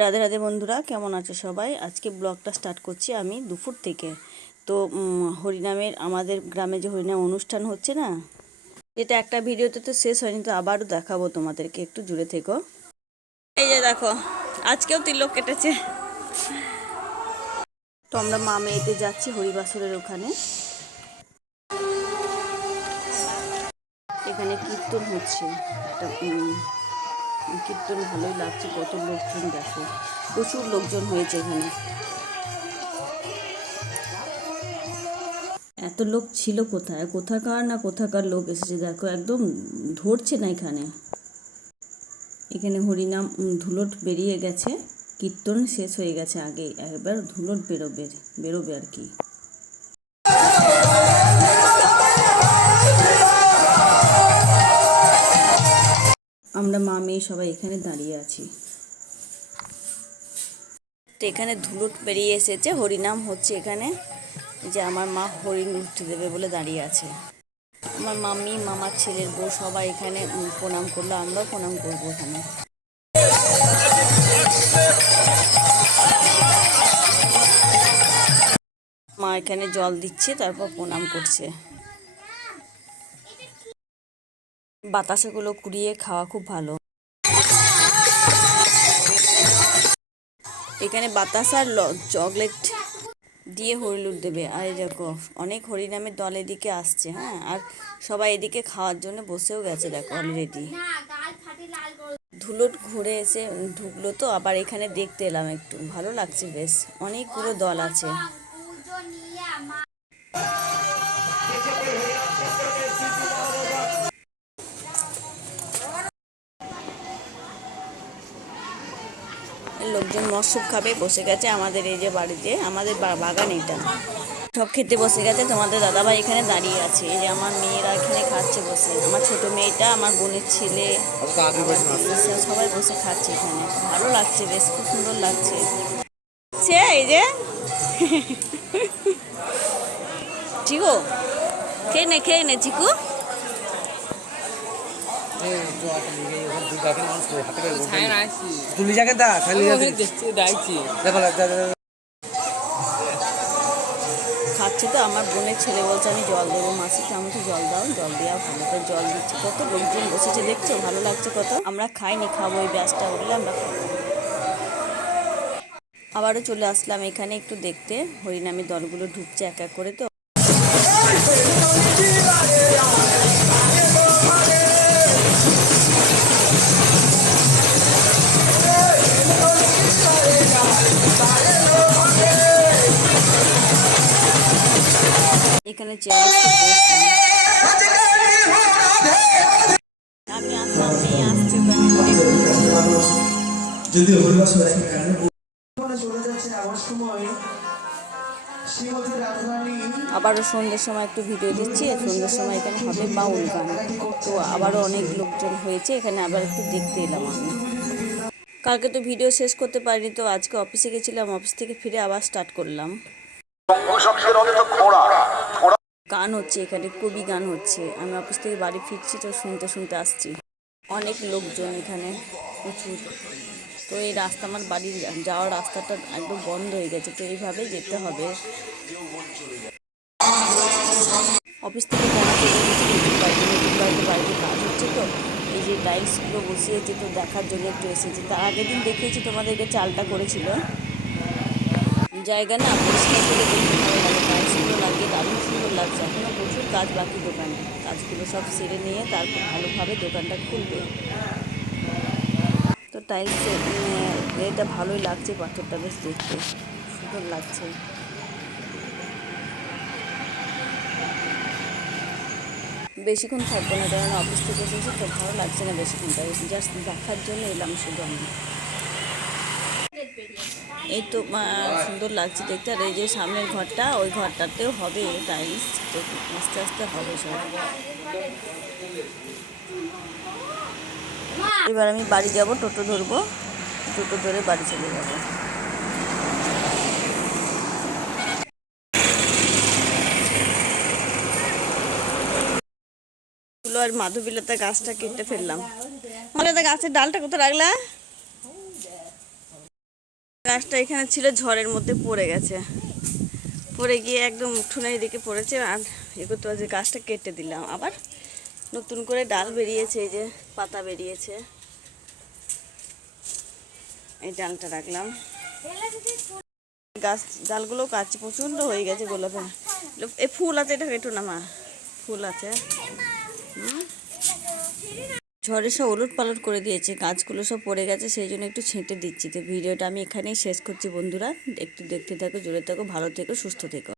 রাধে রাধে বন্ধুরা, কেমন আছে সবাই? আজকে ব্লগটা স্টার্ট করছি আমি দুপুর থেকে। তো হরিনামের আমাদের গ্রামে যে হরিনাম অনুষ্ঠান হচ্ছে না, এটা একটা ভিডিওতে তো শেষ হয়নি, তো আবারও দেখাবো তোমাদেরকে, একটু জুড়ে থেকো। এই যে দেখো, আজকেও তিলক কেটেছে। তো আমরা মা মেয়েতে যাচ্ছি হরিবাসরের ওখানে। এখানে কীর্তন হচ্ছে, একটা কীর্তন ভালোই লাগছে। কত লোকজন দেখো, প্রচুর লোকজন হয়েছে এখানে। এত লোক ছিল কোথায়, কোথাকার লোক এসেছে দেখো, একদম ধরছে না এখানে। এখানে হরিনাম ধুলোট বেরিয়ে গেছে, কীর্তন শেষ হয়ে গেছে আগে, একবার ধুলোট বেরোবে আর কি। আমরা মা মেয়ে সবাই এখানে দাঁড়িয়ে আছি। তো এখানে ধুলোট বেরিয়ে এসেছে, হরিনাম হচ্ছে এখানে। যে আমার মা হরিণ উঠতে দেবে বলে দাঁড়িয়ে আছে। আমার মাম্মি, মামার ছেলের বউ সবাই এখানে প্রণাম করলো, আমরাও প্রণাম করবো এখানে। মা এখানে জল দিচ্ছে, তারপর প্রণাম করছে। বাতাসাগুলো কুড়িয়ে খাওয়া খুব ভালো। এখানে বাতাস আর চকলেট দিয়ে হরিলুট দেবে। আর এই দেখো, অনেক হরিনামের দল এদিকে আসছে। হ্যাঁ, আর সবাই এদিকে খাওয়ার জন্য বসেও গেছে দেখো অলরেডি। ধুলোট ঘুরে এসে ঢুকলো, তো আবার এখানে দেখতে এলাম, একটু ভালো লাগছে বেশ, অনেকগুলো দল আছে। লোকজন মৎস্য খাবে বসে গেছে আমাদের এই যে বাড়িতে, আমাদের বাগান এটা, সব খেতে বসে গেছে। তোমাদের দাদাভাই এখানে দাঁড়িয়ে আছে, এই যে আমার মেয়েরা এখানে খাচ্ছে বসে, আমার ছোট মেয়েটা, আমার বোনের ছেলে, সবাই বসে খাচ্ছে এখানে। ভালো লাগছে বেশ, খুব সুন্দর লাগছে। এই যে চিকু, খেয়ে নে চিকু। খাচ্ছে তো আমার বোনের ছেলে বলছে আমি জল দেবো মাসিকে, আমাকে জল দাও, জল দেওয়া ভালো, তো জল দিচ্ছি। কত লোকজন বসেছে দেখছো, ভালো লাগছে কত। আমরা খাইনি, খাবো, ওই ব্যাসটা উঠলে আমরা খাবো। আবারও চলে আসলাম এখানে একটু দেখতে, হরিনামের দলগুলো ঢুকছে এক এক করে। তো এখানে চেয়ারে আমি আসলাম, মেয়ে আসছে আবারও সন্ধ্যের সময় একটু ভিডিও দিচ্ছি। সন্ধ্যের সময় এখানে হবে বাউল গান। তো আবারও অনেক লোকজন হয়েছে এখানে, আবার একটু দেখতে এলাম আমি। কালকে তো ভিডিও শেষ করতে পারিনি, তো আজকে অফিসে গেছিলাম, অফিস থেকে ফিরে আবার স্টার্ট করলাম। গান হচ্ছে এখানে, কবি গান হচ্ছে। আমি অফিস থেকে বাড়ি ফিরছি, তো শুনতে শুনতে আসছি। অনেক লোকজন এখানে, প্রচুর। তো এই রাস্তা, আমার বাড়ির যাওয়ার রাস্তাটা একদম বন্ধ হয়ে গেছে, তো এইভাবেই যেতে হবে। অফিস থেকে জানা চলে গেছি নতুন বাড়িতে কাজ হচ্ছে। তো এই যে টাইলসগুলো বসিয়েছে, তো দেখার জন্য একটু এসেছি। তার আগের দিন দেখিয়েছি তোমাদেরকে, চালটা করেছিল। জায়গা না পরিষ্কার করে দেখতে ভালো লাগে, টাইলসগুলো লাগিয়ে দারুণ সুন্দর লাগছে। এখনও প্রচুর কাজ বাকি দোকানে, কাজগুলো সব সেরে নিয়ে তারপর ভালোভাবে দোকানটা খুলবে। তো টাইলসের এটা ভালোই লাগছে, পাথরটা বেশ দেখতে সুন্দর লাগছে। বেশিক্ষণ থাকবো না, কারণ অফিস থেকে এসেছি তো ভালো লাগছে না বেশিক্ষণ, তাই জাস্ট দেখার জন্য এলাম শুধু আমি। এই তো সুন্দর লাগছে দেখতে। আর এই যে সামনের ঘরটা, ওই ঘরটাতেও হবে টাইলস, তো আস্তে আস্তে হবে সব। এবার আমি বাড়ি যাব, টোটো ধরবো, টোটো ধরে বাড়ি চলে যাবো। আর মাধবীলতা গাছটা কেটে ফেললাম। মাধবীলতা গাছের ডালটা কোথায় রাখলা? গাছটা এখানে ছিল, ঝড়ের মধ্যে পড়ে গেছে, পড়ে গিয়ে একদম উঠোনের দিকে পড়েছে। আর এ করতে পারছে, গাছটা কেটে দিলাম, আবার নতুন করে ডাল বেরিয়েছে, এই যে পাতা বেরিয়েছে, এই ডালটা রাখলাম। গাছ ডালগুলো কাটছে, প্রচণ্ড হয়ে গেছে গোলাপে। এই ফুল আছে, এটা একটু নামা, ফুল আছে। ঝড়ে সব ওলট পালট করে দিয়েছে, গাছগুলো সব পড়ে গেছে, সেই জন্য একটু ছেঁটে দিচ্ছি। তো ভিডিওটা আমি এখানেই শেষ করছি বন্ধুরা, একটু দেখতে থাকো, জুড়ে থাকো, ভালো থেকো, সুস্থ থেকো।